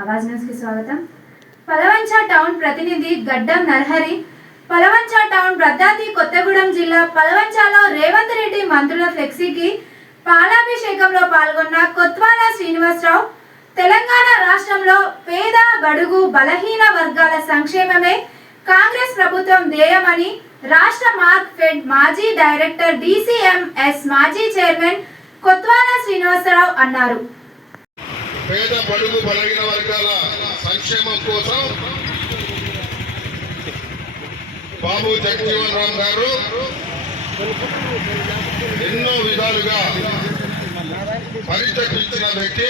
ఆవాజ్ న్యూస్కి స్వాగతం. పలవంచ టౌన్ ప్రతినిధి గడ్డం నర్హరి పలవంచ టౌన్ ప్రద్దాతి కొత్తగూడెం జిల్లా పలవంచలో రేవంత్ రెడ్డి మంత్రుల ఫ్లెక్సీకి పాలాభిషేకంలో పాల్గొన్న కొత్వాల శ్రీనివాసరావు తెలంగాణ రాష్ట్రంలో పేద బడుగు బలహీన వర్గాల సంక్షేమమే కాంగ్రెస్ ప్రభుత్వం ధ్యేయమని రాష్ట్ర మార్క్ ఫెడ్ మాజీ డైరెక్టర్ డిసిఎంఎస్ మాజీ చైర్మన్ కొత్వాల శ్రీనివాసరావు అన్నారు. పేద బడుగు బలగిన వర్గాల సంక్షేమం కోసం బాబు జగజీవన్ రామ్ గారు ఎన్నో విధాలుగా పరితపించిన వ్యక్తి.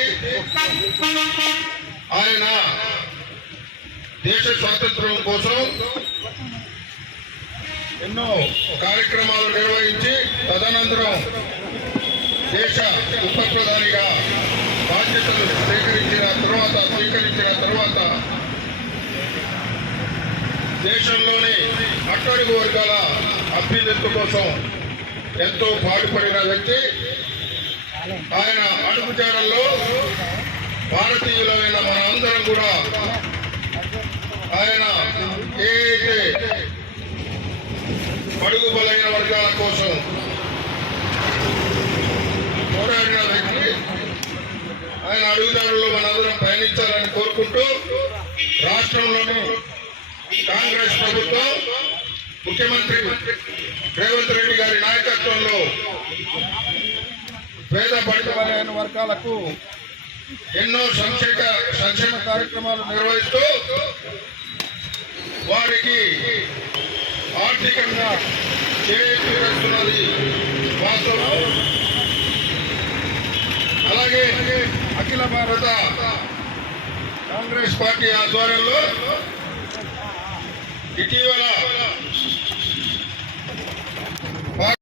ఆయన దేశ స్వాతంత్రం కోసం ఎన్నో కార్యక్రమాలు నిర్వహించి తదనంతరం దేశ ఉప ప్రధాని బాధ్యతలు స్వీకరించిన తర్వాత స్వీకరించిన తర్వాత దేశంలోని అట్టడుగు వర్గాల అభ్యున్నతి కోసం ఎంతో పాటుపడిన వ్యక్తి ఆయన అడుగుజాడల్లో భారతీయులమైన మన అందరం కూడా ఆయన ఏ అయితే బడుగు బలైన వర్గాల కోసం పోరాడిన వ్యక్తి ఆయన అడుగుదారుల్లో మనందరం పయనించాలని కోరుకుంటూ రాష్ట్రంలోని కాంగ్రెస్ ప్రభుత్వం ముఖ్యమంత్రి రేవంత్ రెడ్డి గారి నాయకత్వంలో పేద పడిన వర్గాలకు ఎన్నో సంక్షేమ సంక్షేమ కార్యక్రమాలు నిర్వహిస్తూ వారికి ఆర్థికంగా చేస్తున్నది వాస్తవం. అలాగే అఖిల భారత కాంగ్రెస్ పార్టీ ఆధ్వర్యంలో ఇటీవల